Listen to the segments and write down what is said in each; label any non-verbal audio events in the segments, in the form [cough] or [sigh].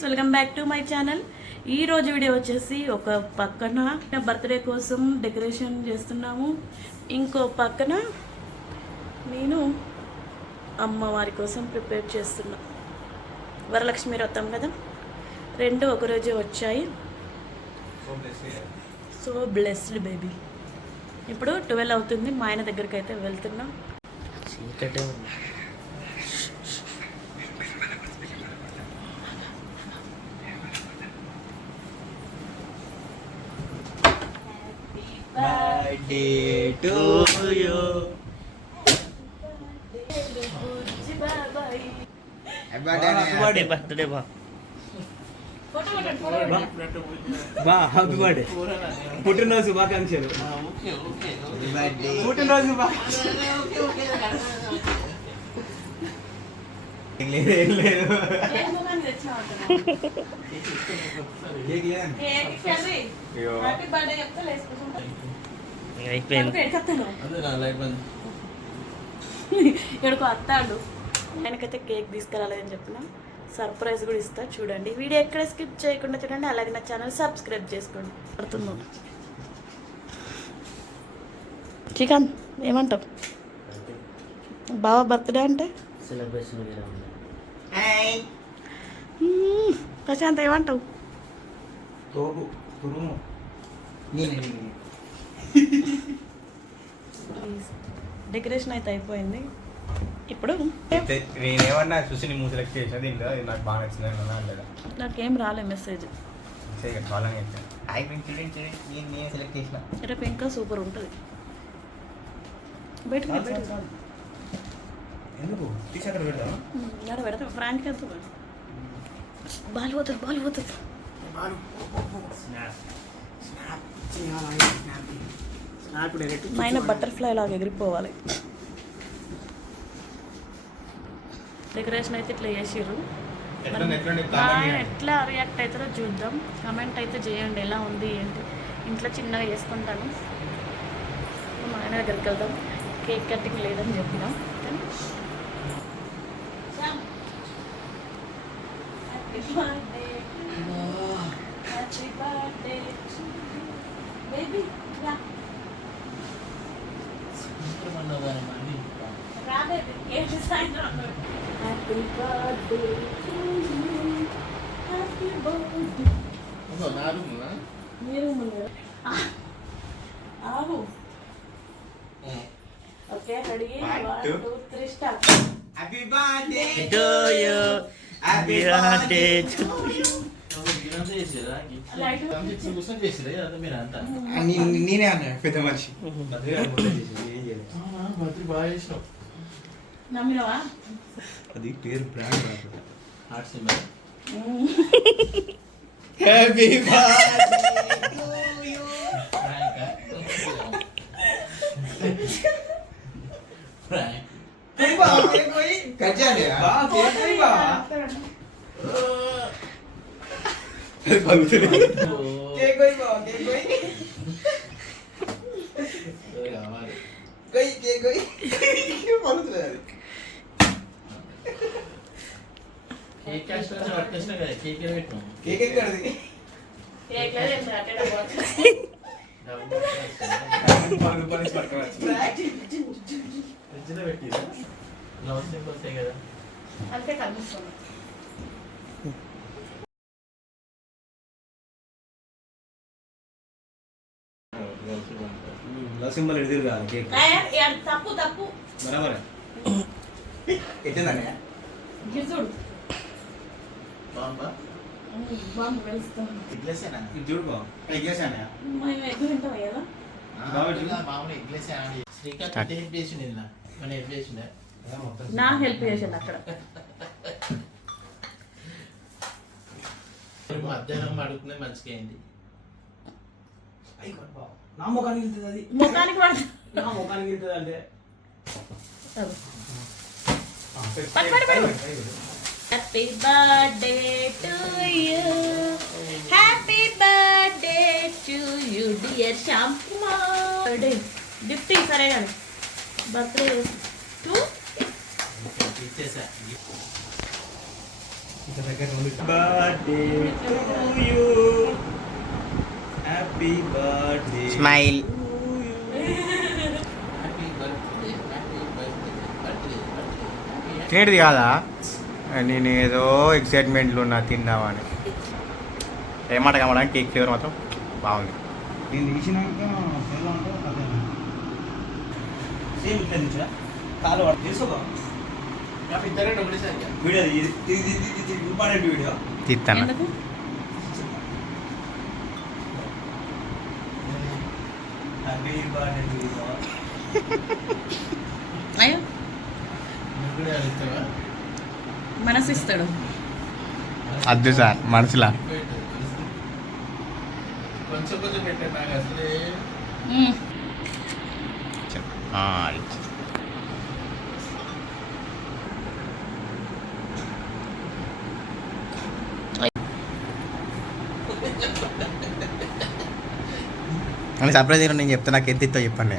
Friends welcome back to my channel. ఈ రోజు video వచ్చేసి ఒక పక్కన బర్త్డే కోసం డెకరేషన్ చేస్తున్నాము. ఇంకో పక్కన నేను అమ్మవారి కోసం ప్రిపేర్ చేస్తున్నా. వరలక్ష్మి వ్రతం కదా? రెండు ఒకరోజే వచ్చాయి. సో బ్లెస్డ్ బేబీ ఇప్పుడు ట్వెల్వ్ అవుతుంది. మా ఆయన దగ్గరికి అయితే వెళ్తున్నాం. చీకటే birthday to you happy birthday బా బా. హ్యాపీ బర్త్డే పుట్టినరోజు శుభాకాంక్షలు. పుట్టినరోజు శుభాకాంక్షలు. లేదు. అయిపోయింది. ఇక్కడికి వస్తాడు [laughs] ఆయనకైతే కేక్ తీసుకురాలేదని చెప్పిన. సర్ప్రైజ్ కూడా ఇస్తా చూడండి. వీడియో ఎక్కడ స్కిప్ చేయకుండా చూడండి. అలాగే నా ఛానల్ సబ్స్క్రైబ్ చేసుకోండి. పడుతున్నాం చికన్ ఏమంటావు? బావ బర్త్డే అంటే? సెలబ్రేషన్ వేరే ఉంది. మ్మ్. ప్రశాంత్ ఏమంటావు తోపు తురుము నేనే నేనే. డెకరేషన్ అయితే అయిపోయింది. ఇప్పుడు నేనేమన్నా చూసి నీ మూసి లెక్క చేసిన దీంట్లో నాకు బాగా నచ్చింది నాకేం రాలే మెసేజ్. సరే చాలా నచ్చింది హాయ్ ఫ్రెండ్స్ చూడండి చూడండి నేను నేను సెలెక్ట్ చేసిన. రేపు ఇంకా సూపర్ ఉంటుంది. బయటకు తీసుకో. ఎందుకు? అక్కడ పెడతాను పెడతాం? ఫ్రాంక్ ఎంత బాల్ పోతుంది బాల్ పోతుంది మా ఆయన బటర్ఫ్లై లాగా ఎగిరిపోవాలి. డెకరేషన్ అయితే ఇట్లా చేసిర్రు. ఆయన ఎట్లా రియాక్ట్ అవుతారో చూద్దాం. కమెంట్ అయితే చేయండి ఎలా ఉంది ఏంటి? ఇంట్లో చిన్నగా చేసుకుంటాను. మా ఆయన దగ్గరికి వెళ్దాం. కేక్ కటింగ్ లేదని చెప్పినాం. కానీ happy birthday happy birthday baby రా రా బేబీ కేక్ సాయంత్రం happy birthday to you happy birthday మీరు ముందు ఆవు okay ready one. Two three start happy birthday to you happy birthday to you నేనే అన్నా పెద్ద మనిషి నమ్మినవా అది పేరు బ్రాండ్ హ్యాపీ కేక్ ఎక్కడది కేక్ ఎంత అటెండ్ అవ్వచ్చు పది రూపాయలు ఇచ్చి పట్టుకోవచ్చు అంతే కనిపిస్తుంది సింబల్ ఎదురు కాదు కేక్. తప్పు తప్పు. బరాబర్. ఎట్టిందండి గిజుడు బాంబు ఇది చూడు మేము ఎగ్గు తింటాం కదా. నా హెల్ప్ చేసింది అక్కడ. మధ్యాహ్నం అడుగుతుంది మంచిగా అయింది. నా ముఖానికి వెళ్తుంది అది. ముఖానికి నా ముఖానికి వెళ్తుంది అంటే. Happy birthday to you happy birthday to you dear shampoo gift సరే కానీ. Birthday to ఇచ్చేసా. Birthday to you happy birthday smile తినేటిది కాదా నేను ఏదో ఎక్సైట్మెంట్లో ఉన్నా తిందామని ఏమాట కమ్మడా కేక్ ఫ్లేవర్ మాత్రం బాగుంది నేను తీసినాక వీడియో అయ్యో. మనసు ఇస్తాడు అద్దు కొంచెం మనసులా Thank you. అని సర్ప్రైజ్ నేను చెప్తే నాకు ఎంత ఇస్తో చెప్పండి.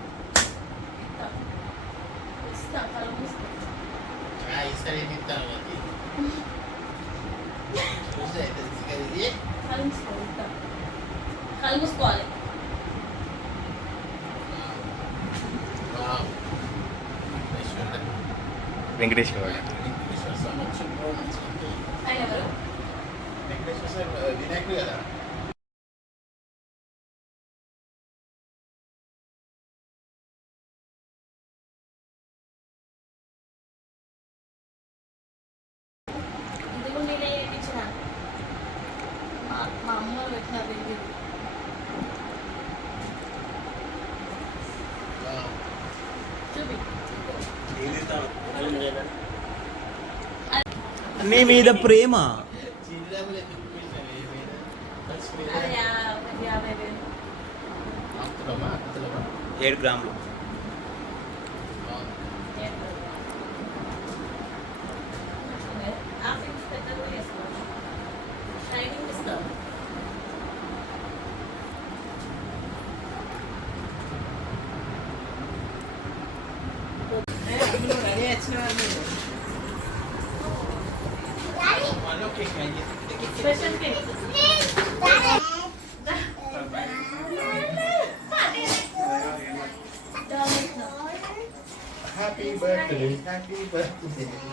సరే చెప్తాను కలుపుకోవాలి వెంకటేష్ గౌడ్ మా అమ్మ పెట్టిన రింగు నీ మీద ప్రేమ. ఏడు గ్రాములు.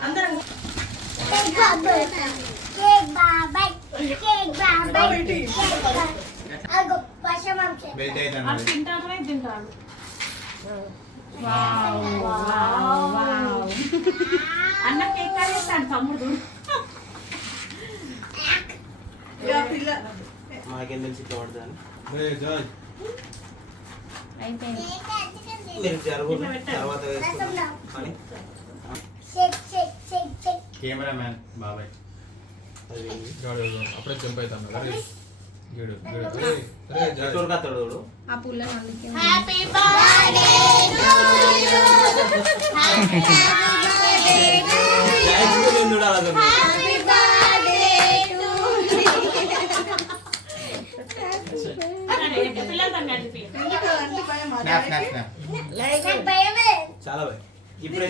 అందరం తింటాను తింటాను అన్న కేక్ కాలేస్తాను తమ్ముడు. మాకేం తెలిసి ఇట్లా పడతాను అయిపోయింది. తర్వాత Kameraman, bawa ini. Ayo, ayo, ayo. Apa yang jumpai tadi? Guys, gitu, gitu. Tadi jatuh kantor dulu. Aku ulang tahun. Happy birthday to you. Happy birthday to you. Happy birthday to you. Aku yang. Happy birthday to Lagi neap ya men? Coba bawa. ఇప్పుడే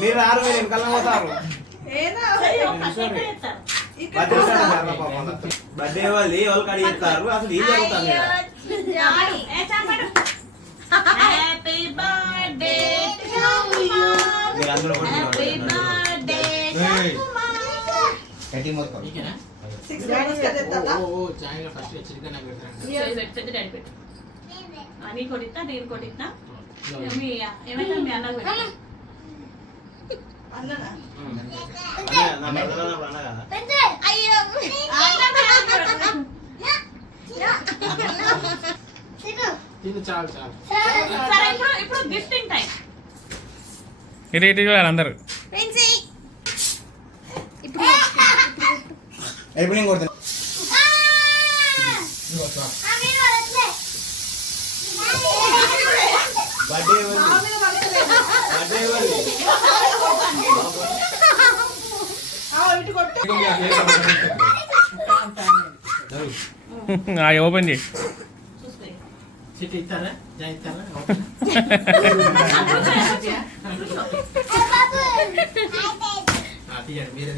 మీరు ఆరు వేలు వెనకాల పోతారు. Birthday వాళ్ళు వాళ్ళు కడిగిస్తారు అసలు ఏం జరుగుతుంది. హ్యాపీ బర్త్డే హ్యాపీ బర్త్డే ఏయ్. కట్టి మొత్తం నీకేనా? ఓ ఓ చాయ్లో ఫస్ట్ హెచ్చరిక నాకు పెట్టండి పెట్టు పెట్టు డాడీ పెట్టు ఆ, నీ కొడిస్తా నేను కొడిస్తా మీ ఏమైనా మీ అన్నకు పెట్టు. నా బర్త్డే అన్న [laughs] [laughs] కదా పెద్ద అయ్యో తిను తిను చాలు చాలు సరే ఇప్పుడు ఇప్పుడు గిఫ్టింగ్ టైం ఇటు ఇటు చూడాలి అందరు ప్రిన్సీ ఇప్పుడు ఎప్పుడు నేను కొడుతున్నా బర్త్డే వాళ్ళు బర్త్డే వాళ్ళు జరుగు. ఓపెన్ చేయి చూసుకో చిట్టి ఇస్తారా జాయ్ ఇస్తారా తీయండి మీరే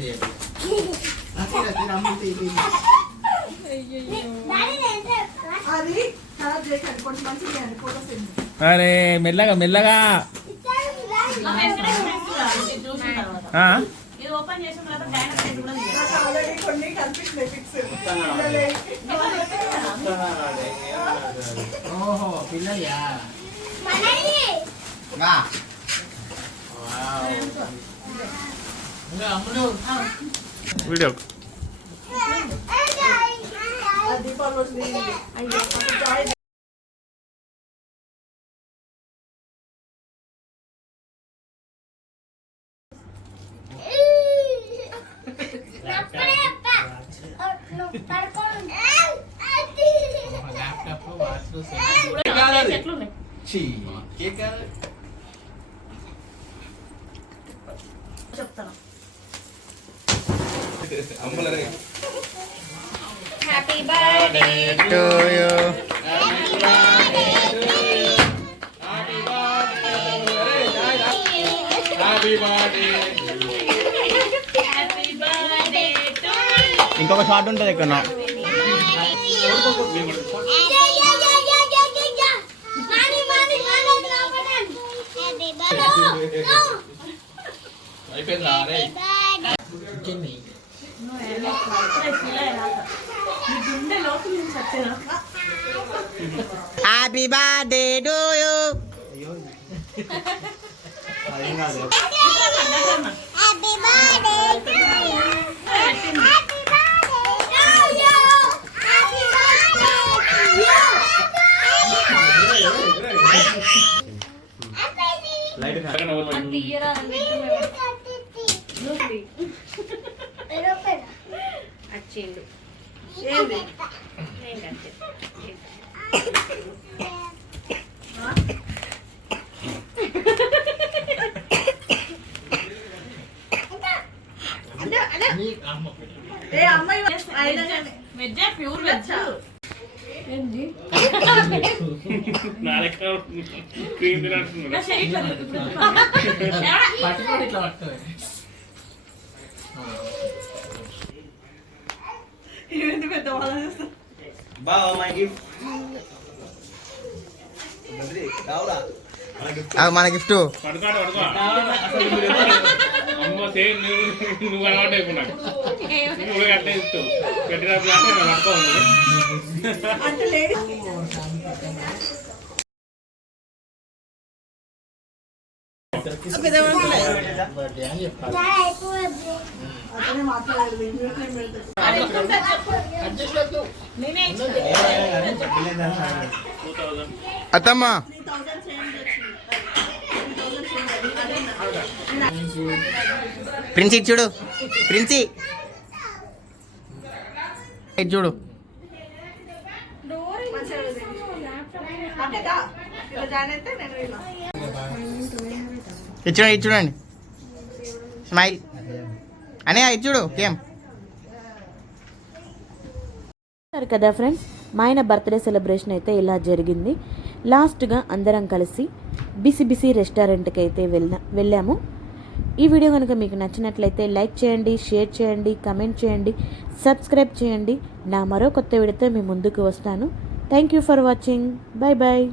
అరే మెల్లగా మెల్లగా ఓపెన్ చేసిన తర్వాత కూడా ఓహో అమ్ముడు వీడియో దీపావళి రోజు తీయండి. అయ్యో అప్పుడు జాయ్ ల్యాప్టాప్ వాచ్ కేక్ ఎట్లున్నాయి కేక్ కాదు చెప్తాను అమ్మలరే. Happy birthday to you happy birthday happy birthday to ఇంకొక షార్ట్ ఉంటుంది ఇక్కడ. అయిపోయిందా? అరే ఇంకెన్ని నీ గుండె లోపు నుంచి వచ్చేదా హ్యాపీ బర్త్డే టు యూ అదేం వచ్చిండు ఏంది? ఏ అమ్మాయి వెజ్ ప్యూర్ వెజ్ ఏంది? క్రీమ్ తినట్టున్నా [laughs] నా శరీరం ఇప్పుడు ఎవడా? పట్టుకోండి ఇట్లా పట్టుకోండి ఏంది పెద్ద వాళ్ళ చేస్తా బావ మై గిఫ్ట్ కావురా మన గిఫ్ట్ మన నువ్వు అత్తమ్మ. ప్రిన్సి చూడు. ప్రిన్సి. చూడు. మంచిగా ఉంది. అంటే దా ఇలా జాయిన్ అయితే నేను ఇలా ఇటు చూడండి ఇటు చూడండి. స్మైల్. అనే ఇటు చూడు కేం కదా ఫ్రెండ్స్ మా ఆయన బర్త్డే సెలబ్రేషన్ అయితే ఇలా జరిగింది. లాస్ట్గా అందరం కలిసి బిసి బిసి రెస్టారెంట్కి అయితే వెళ్ళా వెళ్ళాము. ఈ వీడియో కనుక మీకు నచ్చినట్లయితే లైక్ చేయండి షేర్ చేయండి కమెంట్ చేయండి సబ్స్క్రైబ్ చేయండి. నా మరో కొత్త వీడియోతో మీ ముందుకు వస్తాను. Thank you for watching. Bye bye